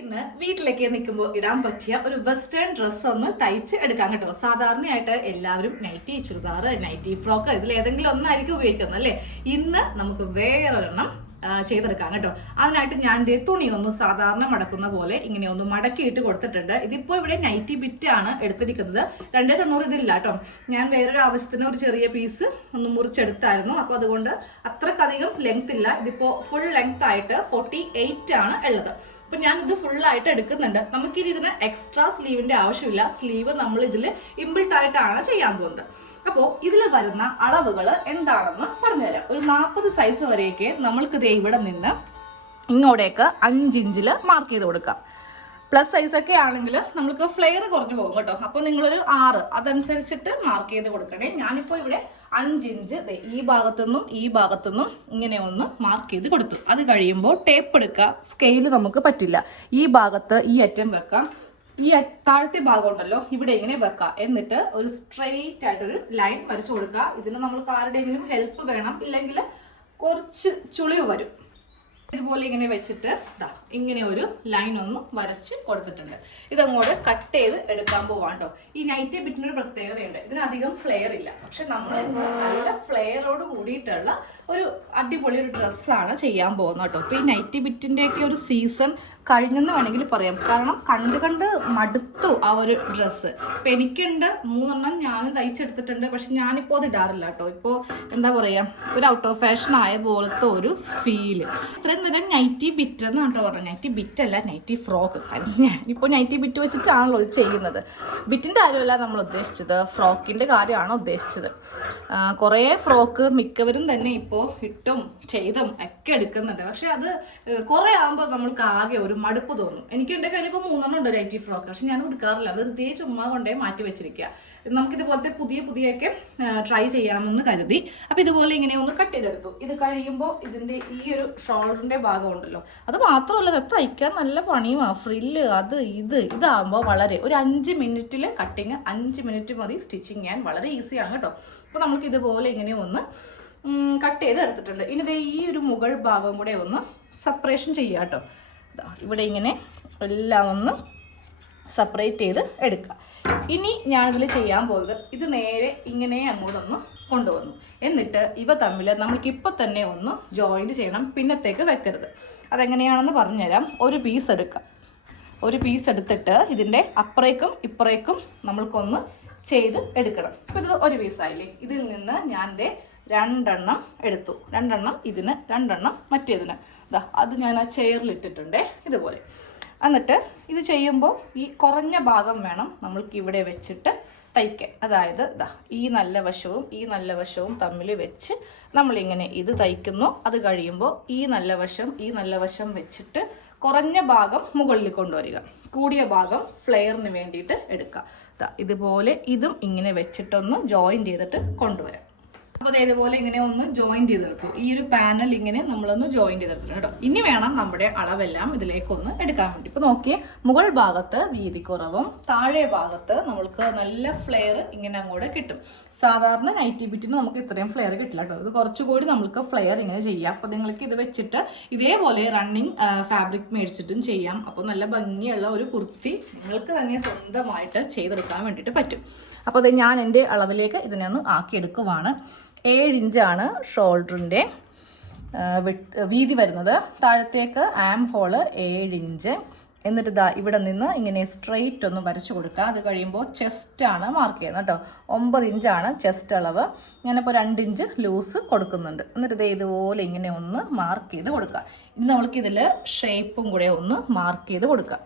ഇന്ന് വീട്ടിലേക്ക് നിൽക്കുമ്പോൾ ഇടാൻ പറ്റിയ ഒരു വെസ്റ്റേൺ ഡ്രസ്സ് ഒന്ന് തയ്ച്ച് എടുക്കാം കേട്ടോ. സാധാരണയായിട്ട് എല്ലാവരും നൈറ്റി ചുരിദാർ നൈറ്റി ഫ്രോക്ക് ഇതിൽ ഏതെങ്കിലും ഒന്നായിരിക്കും ഉപയോഗിക്കുന്നത് അല്ലേ? ഇന്ന് നമുക്ക് വേറൊരെണ്ണം ചെയ്തെടുക്കാം കേട്ടോ. അതിനായിട്ട് ഞാൻ ദേ തുണി ഒന്ന് സാധാരണ മടക്കുന്ന പോലെ ഇങ്ങനെ ഒന്ന് മടക്കിയിട്ട് കൊടുത്തിട്ടുണ്ട്. ഇതിപ്പോൾ ഇവിടെ നൈറ്റി ബിറ്റ് ആണ് എടുത്തിരിക്കുന്നത്. രണ്ടേ തൊണ്ണൂറ് ഇതില്ല കേട്ടോ. ഞാൻ വേറൊരു ആവശ്യത്തിന് ഒരു ചെറിയ പീസ് ഒന്ന് മുറിച്ചെടുത്തായിരുന്നു. അപ്പോൾ അതുകൊണ്ട് അത്രക്കധികം ലെങ്ത് ഇല്ല. ഇതിപ്പോൾ ഫുൾ ലെങ്ത് ആയിട്ട് ഫോർട്ടി എയ്റ്റ് ആണ് ഉള്ളത്. അപ്പൊ ഫുൾ ആയിട്ട് എടുക്കുന്നുണ്ട്. നമുക്കിനി ഇതിന് എക്സ്ട്രാ സ്ലീവിന്റെ ആവശ്യമില്ല. സ്ലീവ് നമ്മൾ ഇതിൽ ഇമ്പിൾട്ട് ആയിട്ടാണ് ചെയ്യാൻ പോകുന്നത്. അപ്പോൾ ഇതിൽ വരുന്ന അളവുകൾ എന്താണെന്ന് പറഞ്ഞുതരാം. ഒരു നാൽപ്പത് സൈസ് വരെയൊക്കെ നമ്മൾക്ക് ദേ ഇവിടെ നിന്ന് ഇങ്ങോട്ടേക്ക് അഞ്ചിഞ്ചിൽ മാർക്ക് ചെയ്ത് കൊടുക്കാം. പ്ലസ് സൈസ് ഒക്കെ ആണെങ്കിൽ നമുക്ക് ഫ്ലെയർ കുറഞ്ഞു പോകും കേട്ടോ. അപ്പോൾ നിങ്ങളൊരു ആറ് അതനുസരിച്ചിട്ട് മാർക്ക് ചെയ്ത് കൊടുക്കണേ. ഞാനിപ്പോൾ ഇവിടെ അഞ്ചിഞ്ച് ഈ ഭാഗത്തുനിന്നും ഈ ഭാഗത്തുനിന്നും ഇങ്ങനെ ഒന്ന് മാർക്ക് ചെയ്ത് കൊടുത്തു. അത് കഴിയുമ്പോൾ ടേപ്പ് എടുക്കുക സ്കെയിൽ നമുക്ക് പറ്റില്ല. ഈ ഭാഗത്ത് ഈ അറ്റം വെക്കാം. ഈ താഴത്തെ ഭാഗം ഉണ്ടല്ലോ ഇവിടെ ഇങ്ങനെ വെക്കുക എന്നിട്ട് ഒരു സ്ട്രെയിറ്റ് ആയിട്ടൊരു ലൈൻ വരച്ചു കൊടുക്കുക. ഇതിന് നമ്മൾക്ക് ആരുടെയെങ്കിലും ഹെൽപ്പ് വേണം. ഇല്ലെങ്കിൽ കുറച്ച് ചുളിവ് വരും. ഇതുപോലെ ഇങ്ങനെ വെച്ചിട്ട് ദാ ഇങ്ങനെ ഒരു ലൈൻ ഒന്ന് വരച്ച് കൊടുത്തിട്ടുണ്ട്. ഇതങ്ങോട്ട് കട്ട് ചെയ്ത് എടുക്കാൻ പോവാണ്ടോ ഈ നൈറ്റി ബിറ്റിന് ഒരു പ്രത്യേകതയുണ്ട്. ഇതിനധികം ഫ്ലെയർ ഇല്ല. പക്ഷെ നമ്മൾ നല്ല ഫ്ലെയറോട് കൂടിയിട്ടുള്ള ഒരു അടിപൊളി ഒരു ഡ്രസ്സാണ് ചെയ്യാൻ പോകുന്നത് കേട്ടോ അപ്പോൾ ഈ നൈറ്റി ബിറ്റിന്റെയൊക്കെ ഒരു സീസൺ കഴിഞ്ഞെന്ന് വേണമെങ്കിൽ പറയാം. കാരണം കണ്ട് കണ്ട് മടുത്തു ആ ഒരു ഡ്രസ്സ് ഇപ്പം എനിക്കുണ്ട് മൂന്നെണ്ണം ഞാൻ തയ്ച്ചെടുത്തിട്ടുണ്ട്. പക്ഷെ ഞാനിപ്പോൾ അത് ഇടാറില്ല കേട്ടോ ഇപ്പോൾ എന്താ പറയുക ഒരു ഔട്ട് ഓഫ് ഫാഷൻ ആയ പോലത്തെ ഒരു ഫീൽ ഇത്രയും നേരം നൈറ്റി ബിറ്റ് എന്നാണ് കേട്ടോ പറഞ്ഞത്. നൈറ്റി ബിറ്റ് അല്ല നൈറ്റി ഫ്രോക്ക് ഇപ്പോൾ നൈറ്റി ബിറ്റ് വെച്ചിട്ടാണല്ലോ ഇത് ചെയ്യുന്നത്. ബിറ്റിന്റെ കാര്യമല്ല നമ്മൾ ഉദ്ദേശിച്ചത്. ഫ്രോക്കിന്റെ കാര്യമാണ് ഉദ്ദേശിച്ചത്. കുറേ ഫ്രോക്ക് മിക്കവരും തന്നെ ഇപ്പോൾ ഇട്ടും ചെയ്തും ഒക്കെ എടുക്കുന്നുണ്ട്. പക്ഷെ അത് കുറെ ആകുമ്പോൾ നമ്മൾക്ക് ആകെ ഒരു മടുപ്പ് തോന്നും. എനിക്ക് എന്റെ കയ്യിൽ ഇപ്പോൾ മൂന്നെണ്ണം ഉണ്ട് നൈറ്റി ഫ്രോക്ക്. പക്ഷെ ഞാൻ എടുക്കാറില്ല വെറുതെ ചുമ്മാ കൊണ്ടേ മാറ്റി വെച്ചിരിക്കുക നമുക്കിതുപോലത്തെ പുതിയ പുതിയൊക്കെ ട്രൈ ചെയ്യാമെന്ന് കരുതി. അപ്പോൾ ഇതുപോലെ ഇങ്ങനെ ഒന്ന് കട്ട് ചെയ്തെടുത്തു. ഇത് കഴിയുമ്പോൾ ഇതിന്റെ ഈ ഒരു ഷോൾഡറിന്റെ ഭാഗം ഉണ്ടല്ലോ. അത് മാത്രമല്ല ഇത് തയ്ക്കാൻ നല്ല പണിയുമാണ് ഫ്രില്ല് അത് ഇത് ഇതാകുമ്പോൾ വളരെ. ഒരു അഞ്ച് മിനിറ്റിൽ കട്ടിങ് അഞ്ച് മിനിറ്റ് മതി സ്റ്റിച്ചിങ് ചെയ്യാൻ. വളരെ ഈസിയാണ് കേട്ടോ. അപ്പോൾ നമുക്ക് ഇതുപോലെ ഇങ്ങനെ ഒന്ന് കട്ട് ചെയ്ത് എടുത്തിട്ടുണ്ട്. ഇനി ദേ ഈ ഒരു മുകൾ ഭാഗം കൂടെ ഒന്ന് സെപ്പറേഷൻ ചെയ്യുക കേട്ടോ. ഇവിടെ ഇങ്ങനെ എല്ലാം ഒന്ന് സെപ്പറേറ്റ് ചെയ്ത് എടുക്കുക. ഇനി ഞാനിതിൽ ചെയ്യാൻ പോകുന്നത് ഇത് നേരെ ഇങ്ങനെ അങ്ങോട്ടൊന്ന് കൊണ്ടുവന്നു. എന്നിട്ട് ഇവ തമ്മിൽ നമുക്കിപ്പോൾ തന്നെ ഒന്ന് ജോയിന്റ് ചെയ്യണം പിന്നത്തേക്ക് വെക്കരുത്. അതെങ്ങനെയാണെന്ന് പറഞ്ഞുതരാം. ഒരു പീസ് എടുക്കുക ഒരു പീസ് എടുത്തിട്ട് ഇതിന്റെ അപ്പുറേക്കും ഇപ്പുറേക്കും നമ്മൾക്കൊന്ന് ചെയ്ത് എടുക്കണം. ഇപ്പോൾ ഇത് ഒരു പീസായില്ലേ ഇതിൽ നിന്ന് ഞാൻ ദേ രണ്ടെണ്ണം എടുത്തു. രണ്ടെണ്ണം ഇതിന് രണ്ടെണ്ണം മറ്റേതിന്. ഇതാ അത് ഞാൻ ആ ചെയറിൽ ഇട്ടിട്ടുണ്ടേ ഇതുപോലെ. എന്നിട്ട് ഇത് ചെയ്യുമ്പോൾ ഈ കുറഞ്ഞ ഭാഗം വേണം നമ്മൾക്ക് ഇവിടെ വെച്ചിട്ട് തയ്ക്കാൻ. അതായത് ഇതാ ഈ നല്ല വശവും ഈ നല്ല വശവും തമ്മിൽ വെച്ച് നമ്മളിങ്ങനെ ഇത് തയ്ക്കുന്നു. അത് കഴിയുമ്പോൾ ഈ നല്ല വശം ഈ നല്ല വശം വെച്ചിട്ട് കുറഞ്ഞ ഭാഗം മുകളിൽ കൊണ്ടുവരിക. കൂടിയ ഭാഗം ഫ്ലെയറിന് വേണ്ടിയിട്ട് എടുക്കുക. ഇതുപോലെ ഇതും ഇങ്ങനെ വെച്ചിട്ടൊന്ന് ജോയിൻ ചെയ്തിട്ട് കൊണ്ടുവരാം. അപ്പോൾ ഇതുപോലെ ഇങ്ങനെ ഒന്ന് ജോയിൻ ചെയ്തെടുത്തു. ഈ ഒരു പാനൽ ഇങ്ങനെ നമ്മളൊന്ന് ജോയിൻ ചെയ്തെടുത്തു കേട്ടോ. ഇനി വേണം നമ്മുടെ അളവെല്ലാം ഇതിലേക്കൊന്ന് എടുക്കാൻ വേണ്ടി. ഇപ്പോൾ നോക്കിയേ മുകൾ ഭാഗത്ത് വീതി കുറവും താഴെ ഭാഗത്ത് നമ്മൾക്ക് നല്ല ഫ്ലെയർ ഇങ്ങനെ അങ്ങോട്ട് കിട്ടും. സാധാരണ നൈറ്റി ബിറ്റിന് നമുക്ക് ഇത്രയും ഫ്ലെയർ കിട്ടില്ല കേട്ടോ. ഇത് കുറച്ചുകൂടി നമുക്ക് ഫ്ലെയർ ഇങ്ങനെ ചെയ്യാം. അപ്പോൾ നിങ്ങൾക്ക് ഇത് വെച്ചിട്ട് ഇതേപോലെ റണ്ണിങ് ഫാബ്രിക് മേടിച്ചിട്ടും ചെയ്യാം. അപ്പോൾ നല്ല ഭംഗിയുള്ള ഒരു കുർത്തി നിങ്ങൾക്ക് തന്നെ സ്വന്തമായിട്ട് ചെയ്തെടുക്കാൻ വേണ്ടിയിട്ട് പറ്റും. അപ്പോൾ അത് ഞാൻ എന്റെ അളവിലേക്ക് ഇതിനെ ഒന്ന് ആക്കിയെടുക്കുവാണ്. ഏഴ് ഇഞ്ചാണ് ഷോൾഡറിന്റെ വീതി വരുന്നത്. താഴത്തേക്ക് ആം ഹോൾ ഏഴ് ഇഞ്ച്. എന്നിട്ട് ഇതാ ഇവിടെ നിന്ന് ഇങ്ങനെ സ്ട്രെയിറ്റ് ഒന്ന് വരച്ചു കൊടുക്കുക. അത് കഴിയുമ്പോൾ ചെസ്റ്റാണ് മാർക്ക് ചെയ്യുന്നത് കേട്ടോ. ഒമ്പത് ഇഞ്ചാണ് ചെസ്റ്റ് അളവ്. ഞാനിപ്പോൾ രണ്ട് ഇഞ്ച് ലൂസ് കൊടുക്കുന്നുണ്ട്. എന്നിട്ട് ഇത് ഇതുപോലെ ഇങ്ങനെ ഒന്ന് മാർക്ക് ചെയ്ത് കൊടുക്കുക. ഇനി നമ്മൾക്ക് ഇതിൽ ഷേപ്പും കൂടെ ഒന്ന് മാർക്ക് ചെയ്ത് കൊടുക്കുക.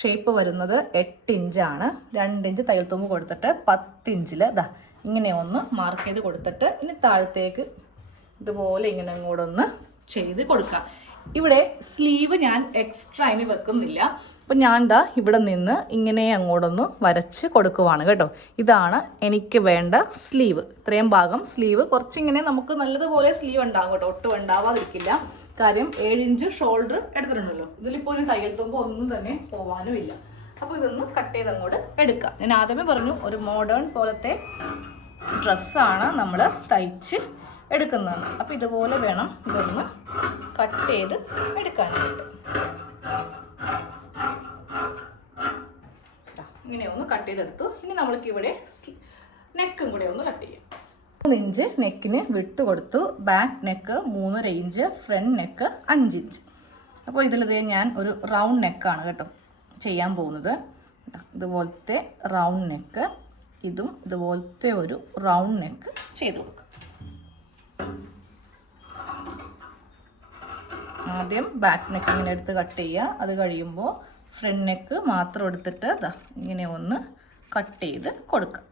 ഷേപ്പ് വരുന്നത് എട്ട് ഇഞ്ചാണ്. രണ്ട് ഇഞ്ച് തയ്യൽ തുമ്പ് കൊടുത്തിട്ട് പത്തിഞ്ചിൽ ഇതാ ഇങ്ങനെ ഒന്ന് മാർക്ക് ചെയ്ത് കൊടുത്തിട്ട് ഇനി താഴത്തേക്ക് ഇതുപോലെ ഇങ്ങനെ അങ്ങോട്ട് ഒന്ന് ചെയ്ത് കൊടുക്കുക ഇവിടെ സ്ലീവ് ഞാൻ എക്സ്ട്രാ ഇനി വെക്കുന്നില്ല. അപ്പം ഞാൻ ദാ ഇവിടെ നിന്ന് ഇങ്ങനെ അങ്ങോട്ടൊന്ന് വരച്ച് കൊടുക്കുവാണ് കേട്ടോ. ഇതാണ് എനിക്ക് വേണ്ട സ്ലീവ് ഇത്രയും ഭാഗം സ്ലീവ് കുറച്ചിങ്ങനെ നമുക്ക് നല്ലതുപോലെ സ്ലീവ് ഉണ്ടാകും കേട്ടോ. ഒട്ടും ഉണ്ടാവാതിരിക്കില്ല. കാര്യം ഏഴ് ഇഞ്ച് ഷോൾഡർ എടുത്തിട്ടുണ്ടല്ലോ. ഇതിലിപ്പോൾ ഒരു തയ്യൽ തുമ്പോ ഒന്നും തന്നെ പോവാനും ഇല്ല. അപ്പോൾ ഇതൊന്ന് കട്ട് ചെയ്ത് അങ്ങോട്ട് എടുക്കാം. ഞാൻ ആദ്യമേ പറഞ്ഞു ഒരു മോഡേൺ പോലത്തെ ഡ്രസ്സാണ് നമ്മൾ തയ്ച്ച് എടുക്കുന്നതെന്ന് അപ്പോൾ ഇതുപോലെ വേണം ഇതൊന്ന് കട്ട് ചെയ്ത് എടുക്കാനായിട്ട്. ഇങ്ങനെ ഒന്ന് കട്ട് ചെയ്തെടുത്തു. ഇനി നമ്മൾക്ക് ഇവിടെ നെക്കും കൂടെ ഒന്ന് കട്ട് ചെയ്യാം. മൂന്ന് ഇഞ്ച് നെക്കിന് വിട്ട് കൊടുത്തു. ബാക്ക് നെക്ക് മൂന്നര ഇഞ്ച് ഫ്രണ്ട് നെക്ക് അഞ്ച് ഇഞ്ച്. അപ്പോൾ ഇതിലിതേ ഞാൻ ഒരു റൗണ്ട് നെക്കാണ് കേട്ടോ. ചെയ്യാൻ പോകുന്നത്. ഇതുപോലത്തെ റൗണ്ട് നെക്ക് ഇതും ഇതുപോലത്തെ ഒരു റൗണ്ട് നെക്ക് ചെയ്ത് കൊടുക്കുക ആദ്യം ബാക്ക് നെക്ക് ഇങ്ങനെ എടുത്ത് കട്ട് ചെയ്യുക. അത് കഴിയുമ്പോൾ ഫ്രണ്ട് നെക്ക് മാത്രം എടുത്തിട്ട് ഇതാ ഇങ്ങനെ ഒന്ന് കട്ട് ചെയ്ത് കൊടുക്കുക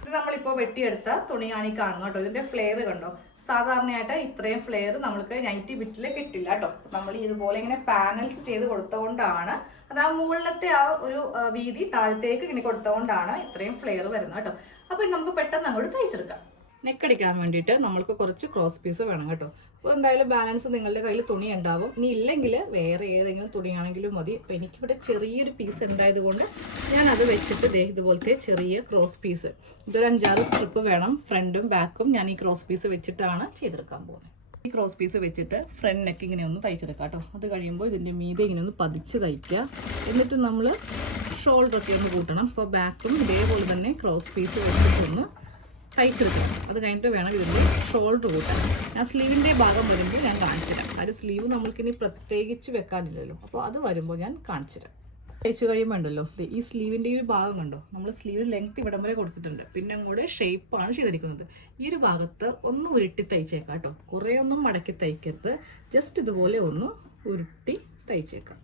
ഇത് നമ്മളിപ്പോൾ വെട്ടിയെടുത്ത തുണിയാണ് ഈ കാണുന്നത് കേട്ടോ. ഇതിന്റെ ഫ്ലെയർ കണ്ടോ? സാധാരണയായിട്ട് ഇത്രയും ഫ്ലെയർ നമ്മൾക്ക് നൈറ്റി ബിറ്റിൽ കിട്ടില്ല കേട്ടോ നമ്മൾ ഇതുപോലെ ഇങ്ങനെ പാനൽസ് ചെയ്ത് കൊടുത്തുകൊണ്ടാണ് അത് ആ മുകളിലത്തെ ആ ഒരു വീതി താഴത്തേക്ക് ഇങ്ങനെ കൊടുത്തുകൊണ്ടാണ് ഇത്രയും ഫ്ലെയർ വരുന്നത് കേട്ടോ അപ്പോൾ നമുക്ക് പെട്ടെന്ന് അങ്ങോട്ട് തയ്ച്ചെടുക്കാം. നെക്ക് അടിക്കാൻ വേണ്ടിയിട്ട് നമ്മൾക്ക് കുറച്ച് ക്രോസ് പീസ് വേണം കേട്ടോ. അപ്പോൾ എന്തായാലും ബാലൻസ് നിങ്ങളുടെ കയ്യിൽ തുണി ഉണ്ടാവും. ഇനി ഇല്ലെങ്കിൽ വേറെ ഏതെങ്കിലും തുണിയാണെങ്കിലും മതി. അപ്പോൾ എനിക്കിവിടെ ചെറിയൊരു പീസ് ഉണ്ടായതുകൊണ്ട് ഞാനത് വെച്ചിട്ട് ദേ ഇതുപോലത്തെ ചെറിയ ക്രോസ് പീസ് ഇതൊരു അഞ്ചാറ് സ്ട്രിപ്പ് വേണം. ഫ്രണ്ടും ബാക്കും ഞാൻ ഈ ക്രോസ് പീസ് വെച്ചിട്ടാണ് ചെയ്തെടുക്കാൻ പോകുന്നത്. ഈ ക്രോസ് പീസ് വെച്ചിട്ട് ഫ്രണ്ട് നെക്ക് ഇങ്ങനെ ഒന്ന് തയ്ച്ചെടുക്കാം കേട്ടോ. അത് കഴിയുമ്പോൾ ഇതിന്റെ മീതെ ഇങ്ങനെ ഒന്ന് പതിച്ച് തയ്ക്കുക. എന്നിട്ട് നമ്മൾ ഷോൾഡറൊക്കെ ഒന്ന് കൂട്ടണം. അപ്പോൾ ബാക്കും ഇതേപോലെ തന്നെ ക്രോസ് പീസ് വെച്ചിട്ടൊന്ന് തയ്ച്ചെടുക്കണം അത് കഴിഞ്ഞിട്ട് വേണം ഇതിന്റെ ഷോൾഡർ കൂട്ടാൻ ഞാൻ സ്ലീവിന്റെ ഭാഗം വരുമ്പോൾ ഞാൻ കാണിച്ചു തരാം അത് സ്ലീവ് നമ്മൾക്കിനി പ്രത്യേകിച്ച് വെക്കാനില്ലല്ലോ. അപ്പോൾ അത് വരുമ്പോൾ ഞാൻ കാണിച്ചു തരാം തയ്ച്ചു കഴിയുമ്പോൾ ഉണ്ടല്ലോ ഈ സ്ലീവിന്റെ ഈ ഒരു ഭാഗം കണ്ടോ? നമ്മൾ സ്ലീവ് ലെങ്ത് ഇവിടം വരെ കൊടുത്തിട്ടുണ്ട്. പിന്നെ അങ്ങോട്ട് ഷേപ്പാണ് ചെയ്തിരിക്കുന്നത്. ഈ ഒരു ഭാഗത്ത് ഒന്ന് ഉരുട്ടി തയ്ച്ചേക്കാം കേട്ടോ. കുറേ ഒന്നും മടക്കി തയ്ക്കരുത്. ജസ്റ്റ് ഇതുപോലെ ഒന്ന് ഉരുട്ടി തയ്ച്ചേക്കാം.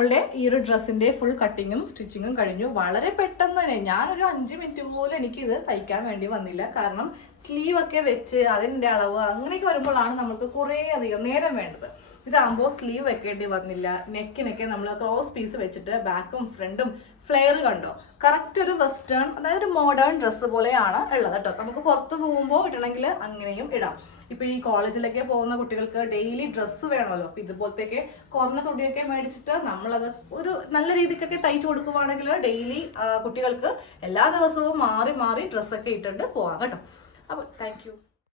നമ്മളുടെ ഈ ഒരു ഡ്രസ്സിന്റെ ഫുൾ കട്ടിങ്ങും സ്റ്റിച്ചിങ്ങും കഴിഞ്ഞു. വളരെ പെട്ടെന്ന് തന്നെ ഞാനൊരു അഞ്ച് മിനിറ്റ് പോലും എനിക്ക് ഇത് തയ്ക്കാൻ വേണ്ടി വന്നില്ല. കാരണം സ്ലീവ് ഒക്കെ വെച്ച് അതിന്റെ അളവ് അങ്ങനെയൊക്കെ വരുമ്പോഴാണ് നമുക്ക് കുറേ അധികം നേരം വേണ്ടത്. ഇതാകുമ്പോൾ സ്ലീവ് വെക്കേണ്ടി വന്നില്ല. നെക്കിനൊക്കെ നമ്മൾ ക്രോസ് പീസ് വെച്ചിട്ട് ബാക്കും ഫ്രണ്ടും ഫ്ലെയർ കണ്ടോ? കറക്റ്റ് ഒരു വെസ്റ്റേൺ അതായത് ഒരു മോഡേൺ ഡ്രസ്സ് പോലെയാണ് ഉള്ളത് കേട്ടോ. നമുക്ക് പുറത്ത് പോകുമ്പോൾ ഇടണമെങ്കിൽ അങ്ങനെയും ഇടാം. ഇപ്പൊ ഈ കോളേജിലൊക്കെ പോകുന്ന കുട്ടികൾക്ക് ഡെയിലി ഡ്രസ്സ് വേണമല്ലോ. അപ്പൊ ഇതുപോലത്തെയൊക്കെ കുറഞ്ഞ തുണിയൊക്കെ മേടിച്ചിട്ട് നമ്മളത് ഒരു നല്ല രീതിക്കൊക്കെ തയ്ച്ചു കൊടുക്കുവാണെങ്കിൽ ഡെയിലി കുട്ടികൾക്ക് എല്ലാ ദിവസവും മാറി മാറി ഡ്രസ്സൊക്കെ ഇട്ടിട്ട് പോവാം കേട്ടോ. അപ്പൊ താങ്ക്